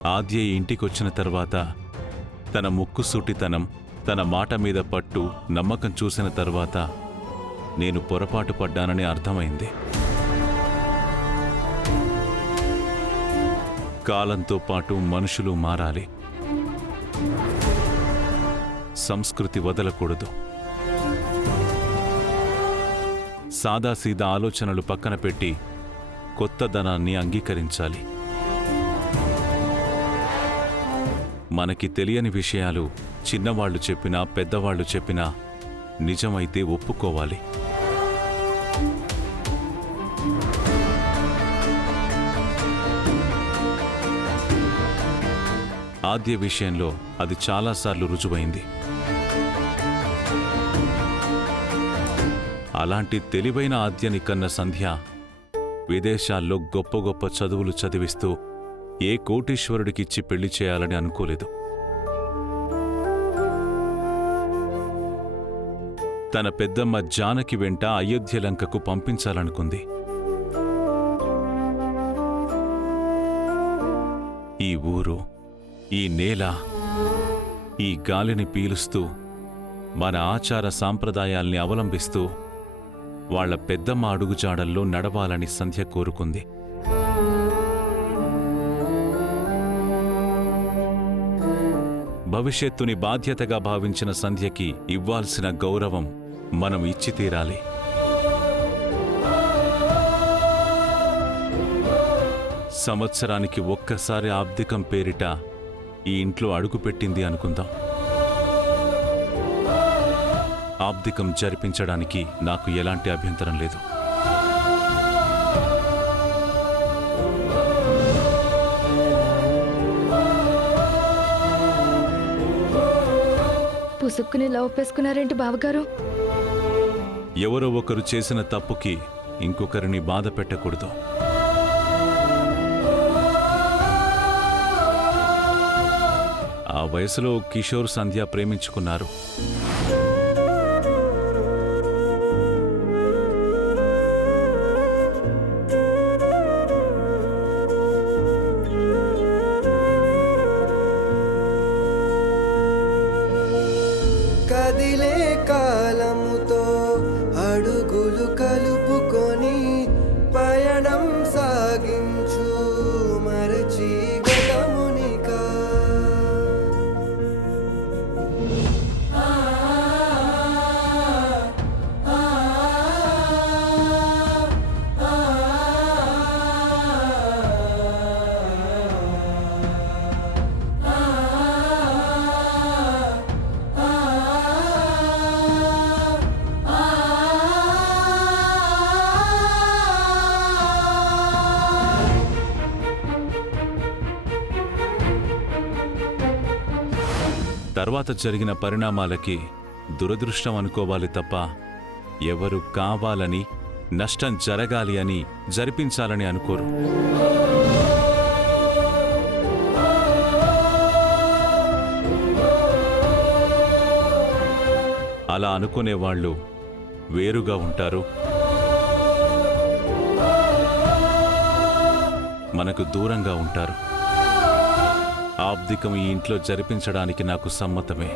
ఆద్య ఇంటికొచ్చిన తర్వాత తన ముక్కుసూటితనం, తన మాట మీద పట్టు, నమ్మకం చూసిన తర్వాత నేను పొరపాటు పడ్డానని అర్థమైంది. కాలంతో పాటు మనుషులు మారాలి. సంస్కృతి వదలకూడదు. సాదాసీదా ఆలోచనలు పక్కన పెట్టి కొత్తదనాన్ని అంగీకరించాలి. మనకి తెలియని విషయాలు చిన్నవాళ్లు చెప్పినా పెద్దవాళ్లు చెప్పినా నిజమైతే ఒప్పుకోవాలి. ఆద్య విషయంలో అది చాలాసార్లు రుజువైంది. అలాంటి తెలివైన ఆద్యని కన్న సంధ్య విదేశాల్లో గొప్ప గొప్ప చదువులు చదివిస్తూ ఏ కోటీశ్వరుడికిచ్చి పెళ్లి చేయాలని అనుకోలేదు. తన పెద్దమ్మ జానకి వెంట అయోధ్యలంకకు పంపించాలనుకుంది. ఈ ఊరు, ఈ నేల, ఈ గాలిని పీలుస్తూ మన ఆచార సాంప్రదాయాల్ని అవలంబిస్తూ వాళ్ల పెద్దమ్మ అడుగుజాడల్లో నడవాలని సంధ్య కోరుకుంది. భవిష్యత్తుని బాధ్యతగా భావించిన సంధ్యకి ఇవ్వాల్సిన గౌరవం మనం ఇచ్చి తీరాలి. సంవత్సరానికి ఒక్కసారి ఆబ్దికం పేరిట ఈ ఇంట్లో అడుగుపెట్టింది అనుకుందాం. ఆబ్దికం జరిపించడానికి నాకు ఎలాంటి అభ్యంతరం లేదు. పుసుక్కుని ఒప్పేసుకున్నారేంటి బావగారు? ఎవరో ఒకరు చేసిన తప్పుకి ఇంకొకరిని బాధ పెట్టకూడదు. ఆ వయసులో కిషోర్ సంధ్య ప్రేమించుకున్నారు. కదిలే కాలముతో అడుగులు కలుపుకొని పయనం సాగించు మరచి గతమునికా. తర్వాత జరిగిన పరిణామాలకి దురదృష్టం అనుకోవాలి తప్ప ఎవరు కావాలని, నష్టం జరగాలి అని, జరిపించాలని అనుకోరు. అలా అనుకునేవాళ్లు వేరుగా ఉంటారు, మనకు దూరంగా ఉంటారు. ఆబ్దికం ఈ ఇంట్లో జరిపించడానికి నాకు సమ్మతమే.